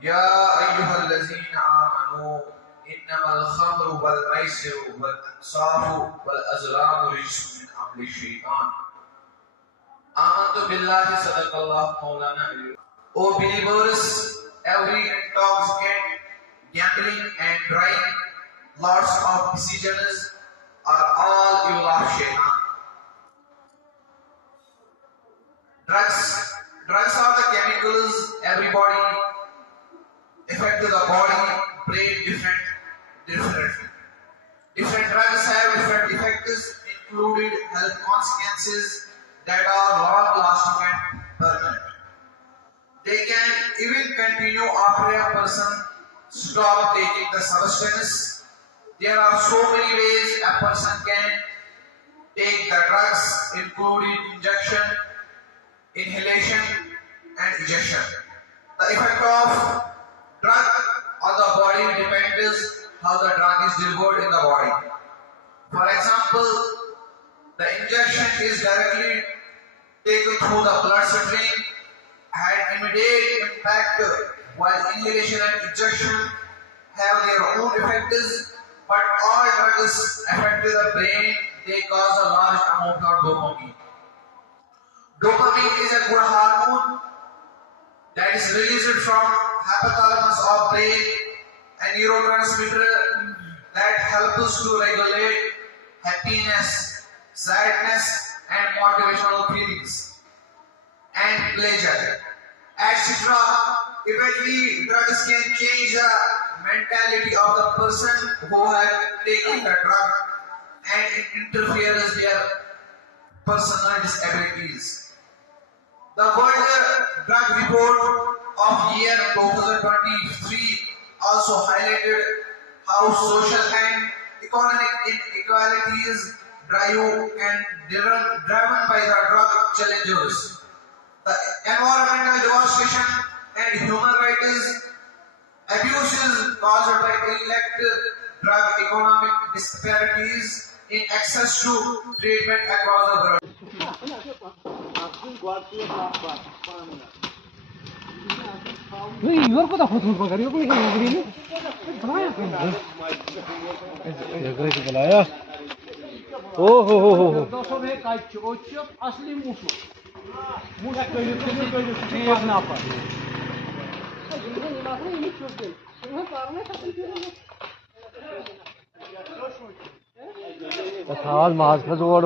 يا أيها الذين آمنوا إنما الخمر والميسر والأنصاب والأزلام رجس من عمل الشيطان آمنت بالله صدق الله مولانا. O believers, every intoxicant, gambling and drying, lots of decisions are all evil of shaitan. Drugs are the chemicals everybody affect the body, brain differently. Different drugs have different effects, including health consequences that are long-lasting and permanent. They can even continue after a person stops taking the substance. There are so many ways a person can take the drugs, including injection, inhalation, and injection. The effect of drug on the body depends how the drug is delivered in the body. For example, the injection is directly taken through the bloodstream and immediate impact, while inhalation and injection have their own effects, but all drugs affect the brain. They cause a large amount of dopamine. Dopamine is a good hormone that is released from hypothalamus of brain, a neurotransmitter that helps to regulate happiness, sadness, and motivational feelings, and pleasure, etc. Eventually, drugs can change the mentality of the person who has taken the drug, and it interferes with their personal disabilities. The World Drug Report of year 2023 also highlighted how social and economic inequalities driven by the drug challenges. The environmental devastation and human rights abuses caused by illicit drug economic disparities in access to treatment across the world. माज खज ओड़